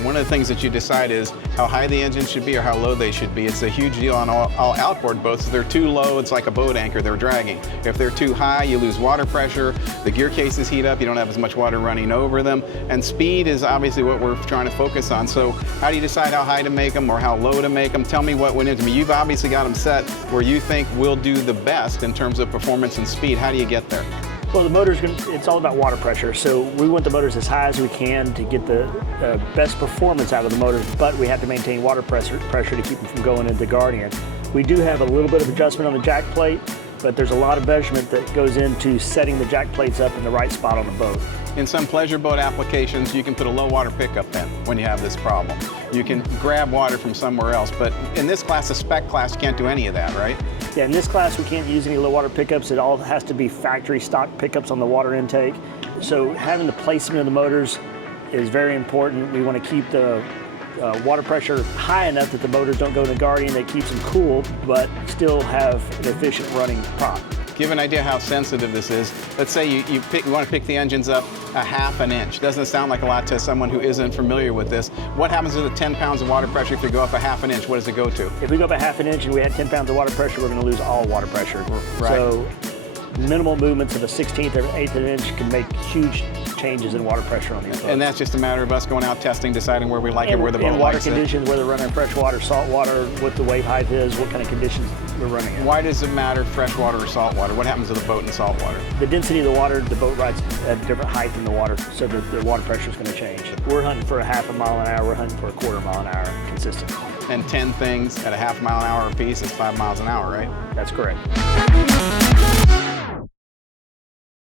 design, one of the things that you decide is how high the engine should be or how low they should be. It's a huge deal on all outboard boats. If they're too low, it's like a boat anchor they're dragging. If they're too high, you lose water pressure, the gear cases heat up, you don't have as much water running over them, and speed is obviously what we're trying to focus on. So how do you decide how high to make them or how low to make them? Tell me what went into them. You've obviously got them set where you think will do the best in terms of performance and speed. How do you get there? Well, the motor's it's all about water pressure, so we want the motors as high as we can to get the best performance out of the motors, but we have to maintain water pressure to keep them from going into Guardian. We do have a little bit of adjustment on the jack plate, but there's a lot of measurement that goes into setting the jack plates up in the right spot on the boat. In some pleasure boat applications, you can put a low water pickup in when you have this problem. You can grab water from somewhere else, but in this class, the spec class, you can't do any of that, right? Yeah, in this class, we can't use any low water pickups. It all has to be factory stock pickups on the water intake. So having the placement of the motors is very important. We want to keep the water pressure high enough that the motors don't go into Guardian, that keeps them cool, but still have an efficient running prop. Give an idea how sensitive this is. Let's say you want to pick the engines up a ½ an inch. Doesn't sound like a lot to someone who isn't familiar with this. What happens to the 10 pounds of water pressure if you go up a ½ an inch? What does it go to? If we go up a ½ an inch and we had 10 pounds of water pressure, we're going to lose all water pressure. Right. So minimal movements of a 1/16 or 1/8 of an inch can make huge changes in water pressure on these boats. And that's just a matter of us going out testing, deciding where we like it, where the boat in water likes it. conditions, whether running fresh water, salt water, what the wave height is, what kind of conditions we're running in. Why does it matter fresh water or salt water? What happens to the boat in salt water? The density of the water, the boat rides at a different height than the water, so the water pressure is going to change. We're hunting for a ½ mile an hour, we're hunting for a ¼ mile an hour consistently. And 10 things at a ½ mile an hour apiece is 5 miles an hour, right? That's correct.